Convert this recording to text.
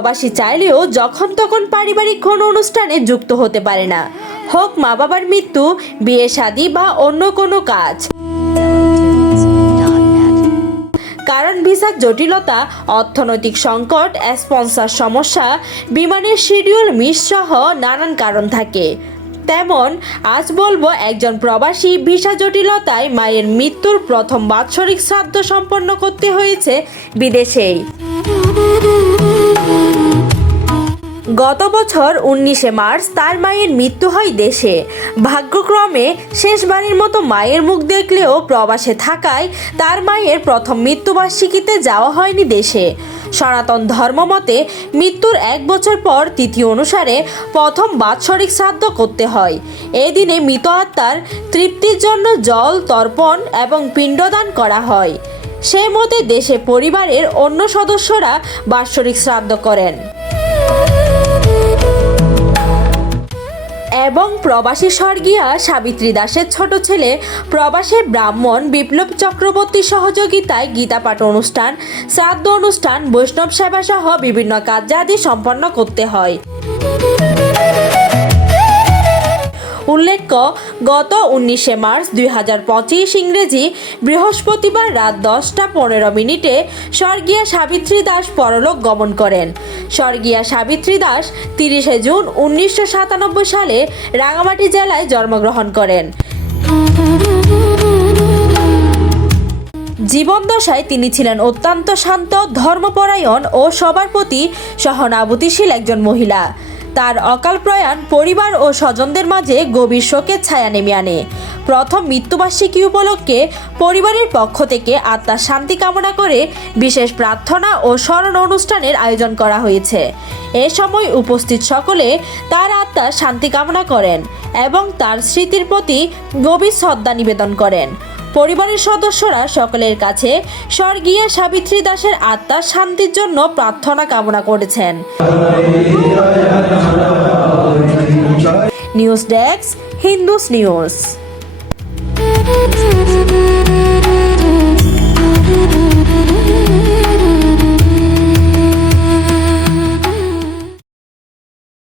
প্রবাসী চাইলেও যখন তখন পারিবারিক কোনো অনুষ্ঠানে যুক্ত হতে পারে না, হোক মা বাবার মৃত্যু, বিয়ে শাদী বা অন্য কোনো কাজ। কারণ ভিসার জটিলতা, অর্থনৈতিক সংকট, স্পন্সর সমস্যা, বিমানের শিডিউল মিস সহ নানান কারণ থাকে। তেমন আজ বলবো একজন প্রবাসী ভিসা জটিলতায় মায়ের মৃত্যুর প্রথম বাৎসরিক শ্রাদ্ধ সম্পন্ন করতে হয়েছে বিদেশেই। গত বছর 19শে মার্চ তার মায়ের মৃত্যু হয় দেশে। ভাগ্যক্রমে শেষবারের মতো মায়ের মুখ দেখলেও প্রবাসে থাকায় তার মায়ের প্রথম মৃত্যুবার্ষিকীতে যাওয়া হয়নি দেশে। সনাতন ধর্মমতে মৃত্যুর 1 বছর পর তিথি অনুসারে প্রথম বাৎসরিক শ্রাদ্ধ করতে হয়। এই দিনে মৃত আত্মার তৃপ্তির জন্য জল, তর্পণ এবং পিণ্ডদান করা হয়। সেই মতে দেশে পরিবারের অন্য সদস্যরা বাৎসরিক শ্রাদ্ধ করেন। এবং প্রবাসী স্বর্গীয়া সাবিত্রী দাসের ছোট ছেলে প্রবাসী ব্রাহ্মণ বিপ্লব চক্রবর্তী সহযোগিতায় গীতা পাঠ অনুষ্ঠান, শ্রাদ্ধ অনুষ্ঠান, বৈষ্ণব সেবা সহ বিভিন্ন কার্যাদি সম্পন্ন করতে হয়। উল্লেখ্য, গত 19শে মার্চ 2025 ইংরেজি বৃহস্পতিবার রাত 10:15 স্বর্গীয়া সাবিত্রী দাস পরলোক গমন করেন। স্বর্গীয়া সাবিত্রী দাস 30শে জুন 1997 সালে রাঙামাটি জেলায় জন্মগ্রহণ করেন। জীবনদশায় তিনি ছিলেন অত্যন্ত শান্ত, ধর্মপরায়ণ ও সবার প্রতি সহানুভূতিশীল একজন মহিলা। তার অকাল প্রয়াণ পরিবার ও স্বজনদের মাঝে গভীর শোকের ছায়া নেমে আনে। প্রথম মৃত্যুবার্ষিকী উপলক্ষে পরিবারের পক্ষ থেকে আত্মার শান্তি কামনা করে বিশেষ প্রার্থনা ও স্মরণ অনুষ্ঠানের আয়োজন করা হয়েছে। এ সময় উপস্থিত সকলে তার আত্মার শান্তি কামনা করেন এবং তার স্মৃতির প্রতি গভীর শ্রদ্ধা নিবেদন করেন। পরিবারের সদস্যরা সকলের কাছে স্বর্গীয়া সাবিত্রী দাসের আত্মার শান্তির জন্য প্রার্থনা কামনা করেছেন। News desk, Hindus news.